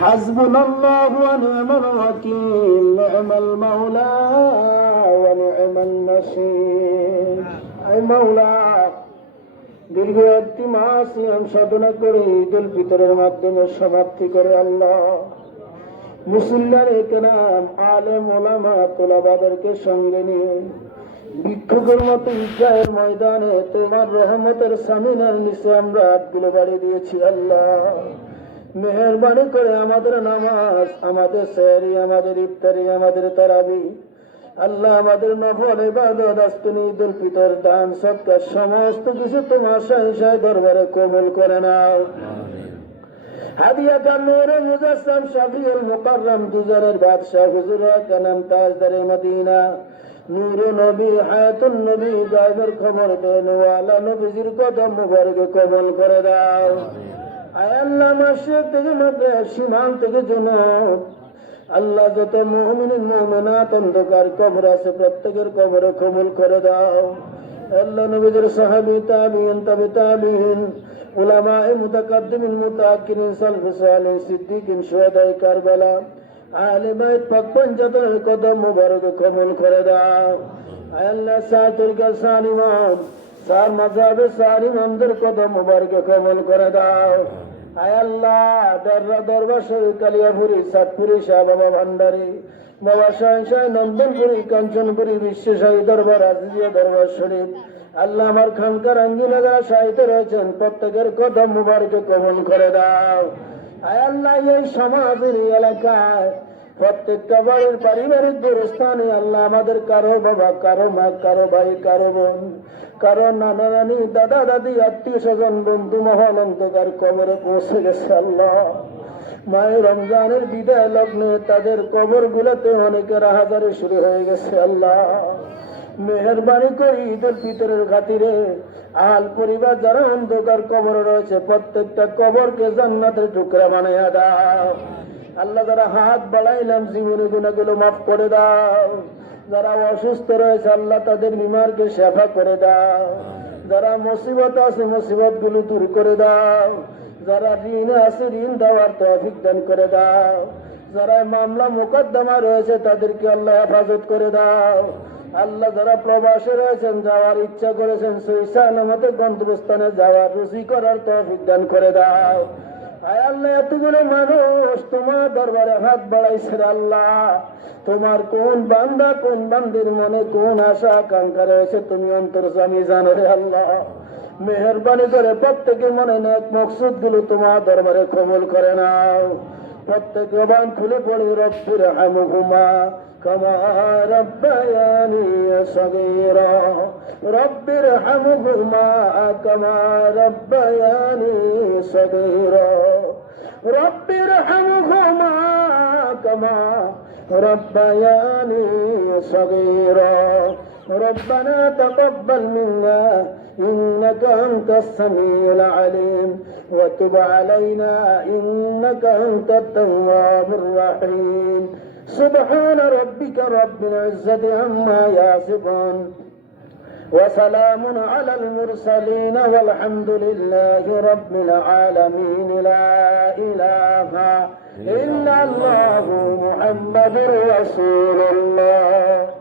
হাসবুনাল্লাহু ওয়া নি'মাল ওয়াকিল, নি'মাল মাওলা ওয়া নি'মান নাসীর। আয় মাওলা, দীর্ঘ একটি মাস সিয়াম সাধনা করে ঈদুল ফিতরের মাধ্যমে সমাপ্তি করে আল্লাহ মুসল্লিয়ানে কেরাম, আলেম ওলামা তোলাবাদেরকে সঙ্গে নিয়ে ভিক্ষুকের মতো ঈদগাহের ময়দানে তোমার রহমতের সামিনার নিচে আমরা হাতগুলো বাড়িয়ে দিয়েছি আল্লাহ। মেহেরবানি করে আমাদের নামাজ, আমাদের সেহরি, আমাদের ইফতারি, আমাদের তারাবি, আল্লাহ আমাদের নফল ইবাদত, আজকের ঈদুল ফিতর, দান সদকা সমস্ত কিছু তোমার শাহে দরবারে কবুল করে নাও। হাদিয়া কা নূরে মুজাসসাম শাফিউল মুকাররম দুজারের বাদশাহ হুজুর কানাম তাজদারে মদিনা, নূরে নবী, হায়াতুন নবী, গায়বের খবর দেন ওয়ালা নবীজির কদম মুবারকে কবুল করে দাও। আয় আল্লাহ, মাশরিক থেকে মাগরিব, শিমাল থেকে জুনুব, আল্লাহ যত মুমিন মুমিনাত অন্ধকার কবর আছে প্রত্যেকের কবরে কবুল করে দাও। আল্লাহ নবীদের সাহাবী, তাবিঈন, তাবে তাবিঈন, উলামায়ে মুতাকাদ্দিমিন, মুতাআক্কিরিন, সালফে সালেহ, সিদ্দিকিন, শুহাদায়ে কারবালা, আহলে বাইত পাক পঞ্চতনের কদম মুবারকে কবুল করে দাও। আয় আল্লাহ, চার তরিকার চার ইমাম, চার মাযহাবের চার ইমামদের কদম মুবারকে কবুল করে দাও। আয় আল্লাহ, দরবার শরীফ, কালিয়াপুরি, সাতপুরি, শাহ বাবা ভান্ডারী, বাবা শাহ নন্দনপুরি, কাঞ্চনপুরি, বিশ্বশাহী দরবার, আজিজিয়া দরবার শরীফ, আল্লাহ আমার খানকার আঙ্গিনা যারা সাহিত্য রয়েছেন প্রত্যেকের কদম মুবারকে কবুল করে দাও। আয় আল্লাহ, এই সমাজের এলাকায় প্রত্যেকটা বাড়ির পারিবারিক গোরস্থানে আল্লাহ আমাদের কারো বাবা, কারো মা, কারো ভাই, কারো বোন, কারো নানা নানি, দাদা দাদি, আত্মীয় স্বজন, বন্ধু মহল অন্ধকার কবরে পৌঁছে গেছে আল্লাহ। মায়ের রমজানের বিদায় লগ্নে তাদের কবর গুলোতে অনেকের হাজারে শুরু হয়ে গেছে আল্লাহ। মেহেরবানি করে ঈদুল ফিতরের খাতিরে আল পরিবার যারা অন্ধকার কবর রয়েছে প্রত্যেকটা কবরকে জান্নাতের টুকরা বানাইয়া দাও আল্লাহ। যারা হাত বাড়াইলাম জীবনে গুনাহগুলো মাফ করে দাও। যারা অসুস্থ রয়েছে আল্লাহ তাদের বিমারকে শেফা করে দাও। যারা মুসিবত আছে মুসিবত গুলো দূর করে দাও। যারা ঋণ আছে ঋণ দেওয়ার তৌফিক দান করে দাও। যারা মামলা মোকদ্দমা রয়েছে তাদেরকে আল্লাহ হেফাজত করে দাও আল্লাহ। যারা প্রবাসে রয়েছেন যাওয়ার ইচ্ছা করেছেন সহিসান আমাদের গন্তব্যস্থানে যাওয়ার রুচি করার তৌফিক দান করে দাও। আয় আল্লাহ, এতগুলো মানুষ তোমার দরবারে হাত বাড়াইছে আল্লাহ। তোমার কোন বান্দা কোন বান্দির মনে কোন আশা আকাঙ্ক্ষা রয়েছে তুমি অন্তর্যামী জানো রে আল্লাহ। মেহেরবানি করে প্রত্যেকের মনে নেক মকসুদ গুলো তোমার দরবারে কবুল করে নাও। প্রত্যেক জবান খুলে পড়ে রব্বির হামহুমা কামা রাব্বায়ানি সগীরা, রব্বির হামহুমা কামা রাব্বায়ানি সগীরা, রব্বির হামহুমা কামা রাব্বায়ানি সগীরা। ربنا تقبل منا إنك أنت السميع العليم وتب علينا إنك أنت التواب الرحيم سبحان ربك رب العزة عما يصفون وسلام على المرسلين والحمد لله رب العالمين لا إله إلا الله محمد رسول الله